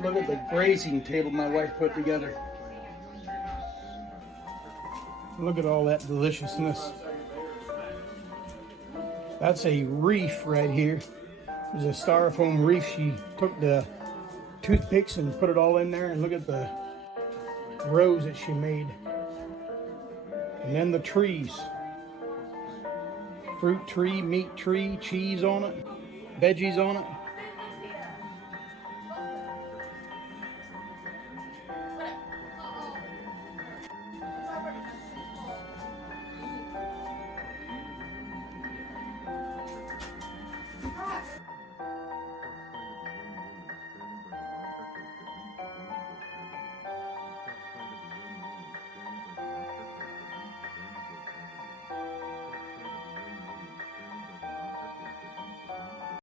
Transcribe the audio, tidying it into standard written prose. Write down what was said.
Look at the grazing table my wife put together. Look at all that deliciousness. That's a reef right here. There's a styrofoam reef. She took the toothpicks and put it all in there, and look at the rows that she made. And then the trees. Fruit tree, meat tree, cheese on it, veggies on it.